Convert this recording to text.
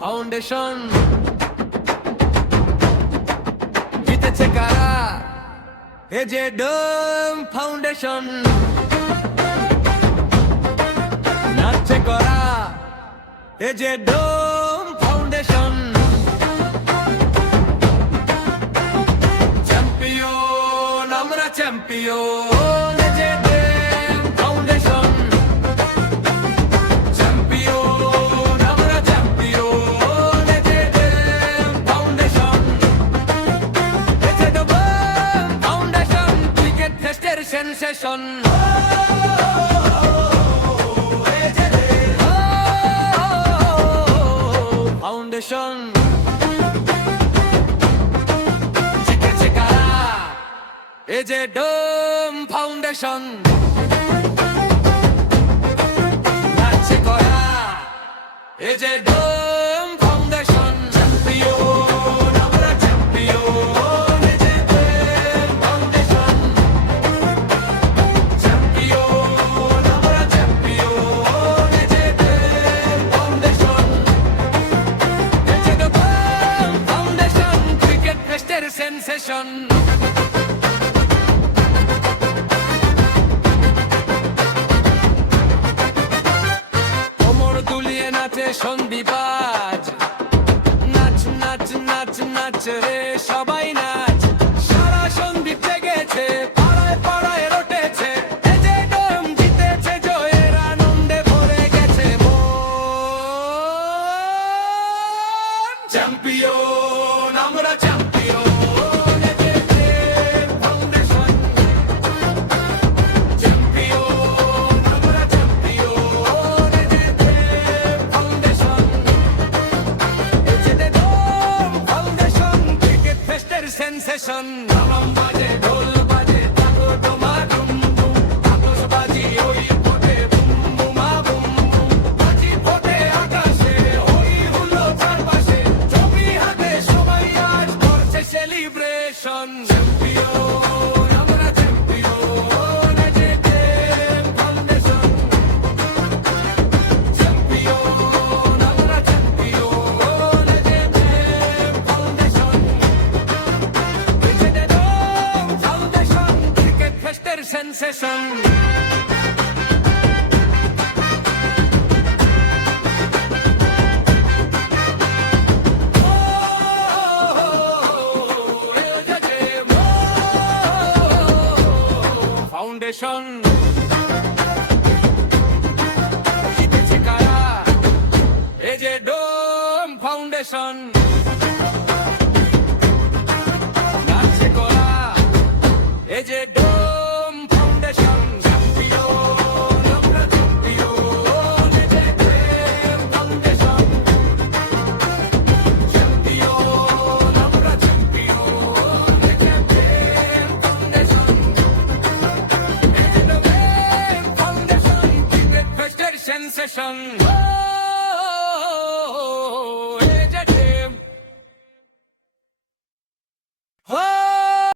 ফাউন্ডেশন জিতেছে কারা, এ যে ডোম ফাউন্ডেশন। নাচছে করা, এ যে ডোম ফাউন্ডেশন। চ্যাম্পিয়ন আমরা চ্যাম্পিয়ন, এ যে ডোম ফাউন্ডেশন। চ্যাম্পিয়ন আমরা চ্যাম্পিয়ন, এ যে ডোম ফাউন্ডেশন। এ যে ডোম ফাউন্ডেশন, ক্রিকেট টেস্টের সেনসেশন। ফাউন্ডেশন জিতেছে কারা, এ যে ডোম ফাউন্ডেশন। নাচছে করা, এ যে ডোম ফাউন্ডেশন। চ্যাম্পিয়ন আমরা চ্যাম্পিয়ন, এ যে ডোম ফাউন্ডেশন। চ্যাম্পিয়ন আমরা চ্যাম্পিয়ন, এ যে ডোম ফাউন্ডেশন। ফাউন্ডেশন ক্রিকেট টেস্টের সেনসেশন। কোমর দুলিয়ে নাচে সন্দীপাজ, নাচ নাচ নাচ নাচ রে সবাই নাচ। সারা সন্দীপ জেগেছে, পাড়ায় পাড়ায় রটেছে, এ যে ডোম জিতেছে, জয়ের আনন্দে ভরে গেছে মন। চ্যাম্পিয়ন আমরা চ্যাম্পিয়ন, এ যে ডোম ফাউন্ডেশন। চ্যাম্পিয়ন আমরা চ্যাম্পিয়ন, এ যে ডোম ফাউন্ডেশন। এ যে ডোম ফাউন্ডেশন ক্রিকেট টেস্টের সেনসেশন। ধামাম বাজে ঢোল বাজে, তাগো ডোমা ডুম ডুম, আতশবাজি ওই ফোটে বুম বুমা বুম বুম। বাজি ফোটে আকাশে, ওই হুলো চারপাশে, ছবি হাতে সবাই আজ করছে সেলিব্রেশন। চ্যাম্পিয়ন আমরা চ্যাম্পিয়ন, এ যে ডোম ফাউন্ডেশন। চ্যাম্পিয়ন আমরা চ্যাম্পিয়ন, এ যে ডোম ফাউন্ডেশন। এ যে ডোম ফাউন্ডেশন ক্রিকেট টেস্টের সেনসেশন। ফাউন্ডেশন জিতেছে কারা, এ যে ডোম ফাউন্ডেশন। নাচছে করা, এ যে ডোম ফাউন্ডেশন। চ্যাম্পিয়ন আমরা চ্যাম্পিয়ন, এ যে ডোম ফাউন্ডেশন। চ্যাম্পিয়ন আমরা চ্যাম্পিয়ন, এ যে ডোম ফাউন্ডেশন। ফাউন্ডেশন ক্রিকেট টেস্টের সেনসেশন।